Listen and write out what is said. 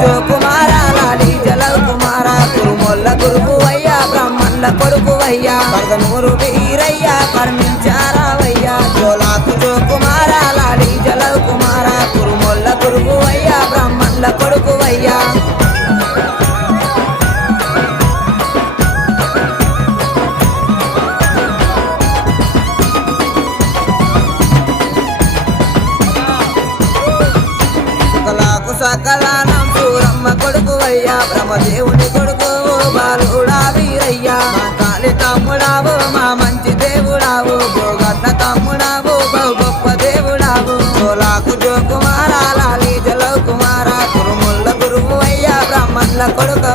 జో కుమార లాలి జలవ్ కుమార కురుమొల్ల గురువయ్యా బ్రహ్మల్ల కొడుకువయ్యా పరదనూరు వీరయ్యా కర్మించారావయ్యా జోలాకు జో కుమార లాలి జలవ్ కుమార కురుమొల్ల గురువయ్యా బ్రహ్మల్ల కొడుకువయ్యా సకలానం సూరమ్మ కొడుకువయ్యా బ్రహ్మదేవుని కొడుకు బాలుడా వీరయ్యా మా కాలి తమ్ముడావు మా మంచి దేవుడావు భోగన్న తమ్ముడావు బహు గొప్ప దేవుడావు జోలాకు జో కుమార లాలి జలవ్ కుమార కురుముల్ల గురువు అయ్యా బ్రహ్మల్ల కొడుకు